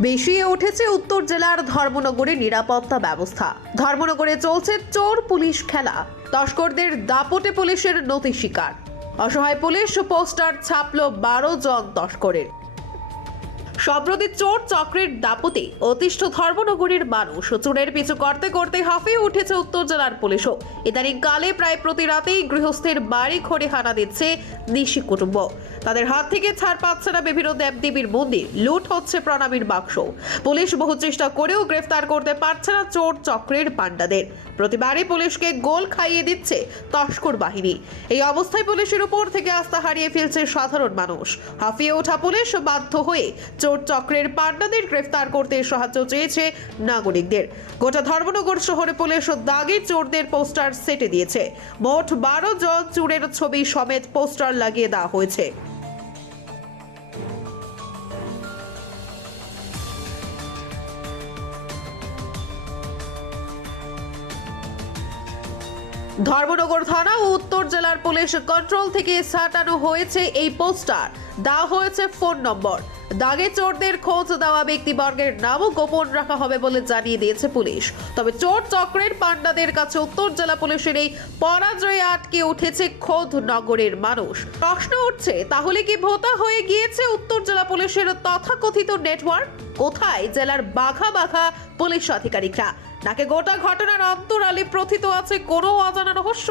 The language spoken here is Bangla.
বেশিয়ে উঠেছে উত্তর জেলার ধর্মনগরে নিরাপত্তা ব্যবস্থা। ধর্মনগরে চলছে চোর পুলিশ খেলা। তস্করদের দাপটে পুলিশের নথি শিকার। অসহায় পুলিশ পোস্টার ছাপল বারো জন তস্করের। সম্প্রতি চোর চক্রের দাপতে অতিষ্ঠ ধর্মনগরীর মানুষ চোরের পিছু করতে করতে হাঁফিয়ে উঠেছে উত্তর জেলার পুলিশও। ইদানিং কালে প্রায় প্রতি রাতেই গৃহস্থের বাড়ি ঘরে হানা দিচ্ছে নিশি কুটুম্ব। তাদের হাত থেকে ছাড় পাচ্ছে না বিভিন্ন দেবদেবীর মন্দির, লুট হচ্ছে প্রণামীর বাক্স। পুলিশ বহু চেষ্টা করেও গ্রেফতার করতে পারছে না চোর চক্রের পাণ্ডাদের। প্রতিবারই পুলিশকে গোল খাইয়ে দিচ্ছে তস্কর বাহিনী। এই অবস্থায় পুলিশের উপর থেকে আস্থা হারিয়ে ফেলছে সাধারণ মানুষ। হাঁফিয়ে ওঠা পুলিশ বাধ্য হয়ে চোর চক্রের পাণ্ডাদের গ্রেফতার করতে সাহায্য চেয়েছে নাগরিকদের। গোটা ধর্মনগর শহরে পুলিশ দাগি চোরদের পোস্টার সেটে দিয়েছে। মোট বারো জন চোরের ছবি সমেত পোস্টার লাগিয়ে দেওয়া হয়েছে। ধর্মনগর থানা ও উত্তর জেলার পুলিশ কন্ট্রোল থেকে সাটানো হয়েছে এই পোস্টার। দেওয়া হয়েছে ফোন নম্বর দাগে চোরদের খোঁজ দেওয়া ব্যক্তিবর্গের নামও গোপন রাখা হবে বলে জানিয়ে দিয়েছে পুলিশ। তবে চোর চক্রের পান্ডাদের কাছে উত্তর জেলা পুলিশের এই পরাজয়ে আটকে উঠেছে খোদ নগরের মানুষ। প্রশ্ন উঠছে, তাহলে কি ভোতা হয়ে গিয়েছে উত্তর জেলা পুলিশের তথাকথিত নেটওয়ার্ক কোথায় জেলার বাঘা বাঘা পুলিশ আধিকারিকরা? নাকি গোটা ঘটনার অন্তরালে প্রথিত আছে কোনো অজানা রহস্য?